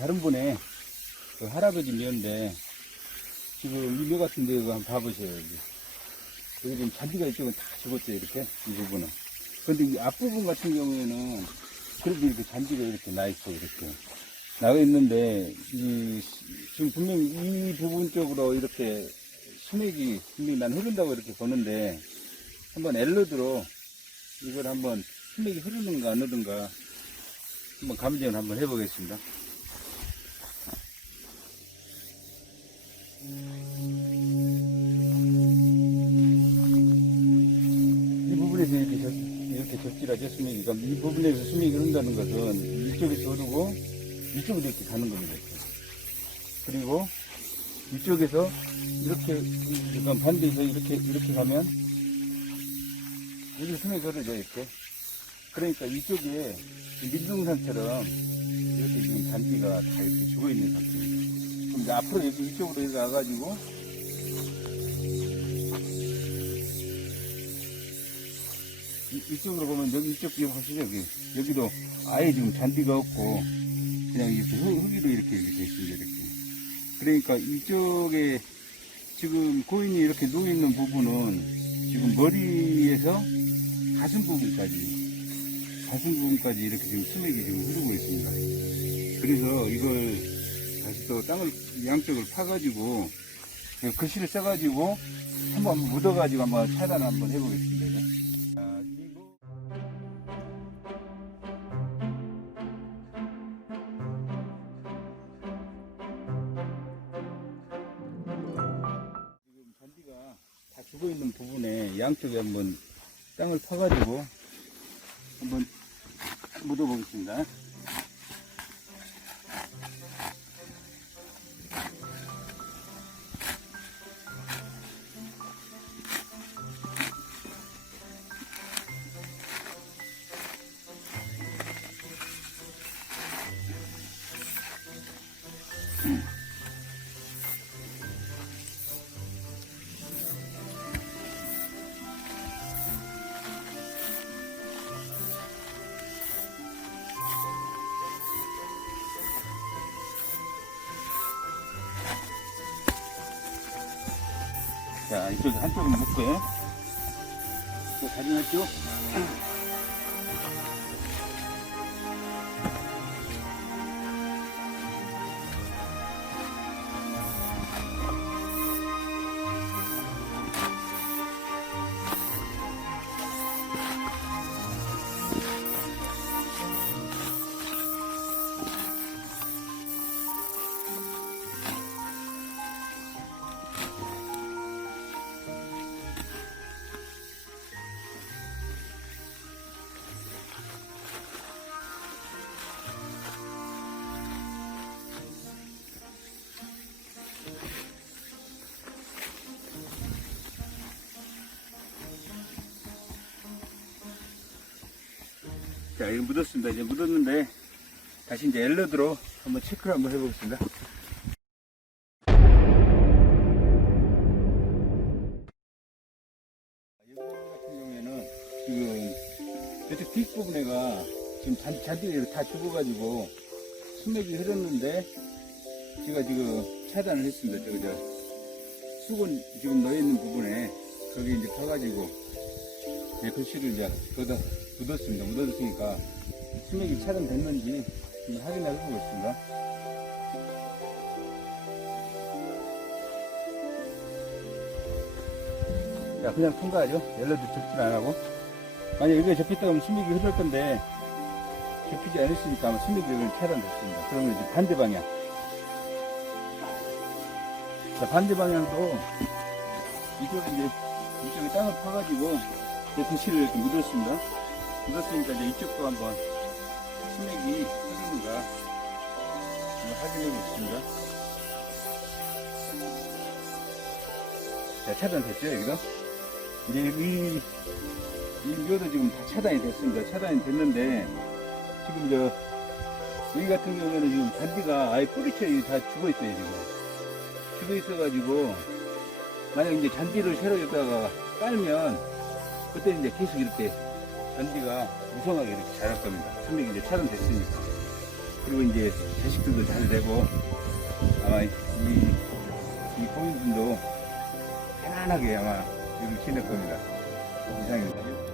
이 다른 분의 그 할아버지 묘인데 지금 이묘 같은 데 한번 봐보세요. 여기. 지금 잔디가 이쪽은 다 죽었어요. 이렇게 이 부분은. 근데 이 앞부분 같은 경우에는 그래도 이렇게 잔디가 이렇게 나 있어 이렇게 나가 있는데 이 지금 분명히 이 부분 쪽으로 이렇게 수맥이 분명히 난 흐른다고 이렇게 보는데 한번 엘로드로 이걸 한번 수맥이 흐르는가 안 흐르는가 한번 감정을 한번 해보겠습니다. 이 부분에서 이렇게, 적, 이렇게 수맥이. 그럼 이 부분에서 수맥이 흐른다는 것은 이쪽에서 흐르고 이쪽으로 이렇게 가는 겁니다. 그리고 이쪽에서 이렇게, 그럼 반대에서 이렇게, 이렇게 가면 여기 수맥이 흐르죠, 이렇게. 그러니까 이쪽에 밀등산처럼 이렇게 지금 잔디가 다 이렇게 죽어 있는 상태입니다. 이제 앞으로 여기 이쪽으로 이렇게 가가지고. 이, 이쪽으로 보면 여기 이쪽 에 보시죠 여기. 여기도 아예 지금 잔디가 없고 그냥 이렇게 흙, 흙으로 이렇게 이렇게 돼 있습니다 이렇게. 그러니까 이쪽에 지금 고인이 이렇게 누워 있는 부분은 지금 머리에서 가슴 부분까지 가슴 부분까지 이렇게 지금 수맥이 지금 흐르고 있습니다. 그래서 이걸 다시 또 땅을 양쪽을 파가지고 그 글씨를 써가지고 한번 묻어가지고 한번 차단 한번 해보겠습니다. 지금 잔디가 다 죽어 있는 부분에 양쪽에 한번 땅을 파가지고 한번 묻어보겠습니다. 자, 이쪽에 한쪽은 묶고요. 또 다리 한쪽. 자, 이거 묻었습니다. 이제 묻었는데, 다시 이제 엘러드로 한번 체크를 한번 해보겠습니다. 여기 같은 경우에는 지금 저쪽 뒷부분에가 지금 잔, 잔디가 다 죽어가지고 수맥이 흐르는데 제가 지금 차단을 했습니다. 저기 저 수건 지금 넣어있는 부분에 거기 이제 파가지고 예, 글씨를 이제 걷어 묻었습니다. 묻었으니까 수맥이 차단됐는지 좀 확인해 보겠습니다. 자, 그냥 통과하죠. 연락도 접질 안 하고. 만약 여기가 접혔다 하면 수맥이 흐를 건데, 접히지 않았으니까 아마 수맥이 차단됐습니다. 그러면 이제 반대 방향. 자, 반대 방향도 이쪽에 이제, 이쪽에 땅을 파가지고, 이제 글씨를 이렇게 묻었습니다. 묻었으니까 이제 이쪽도 한번 수맥이 흐르는가 확인해 보겠습니다. 자, 차단됐죠, 여기도? 이제 이, 이 묘도 지금 다 차단이 됐습니다. 차단이 됐는데, 지금 저, 여기 같은 경우에는 지금 잔디가 아예 뿌리채 다 죽어 있어요, 지금. 죽어 있어가지고, 만약 이제 잔디를 새로 여기다가 깔면, 그때 이제 계속 이렇게 잔디가 무성하게 이렇게 자랄 겁니다. 수맥이 이제 차단됐으니까. 그리고 이제 자식들도 잘 되고 아마 이, 이 포인들도 편안하게 아마 여기 지낼 겁니다. 이상입니다.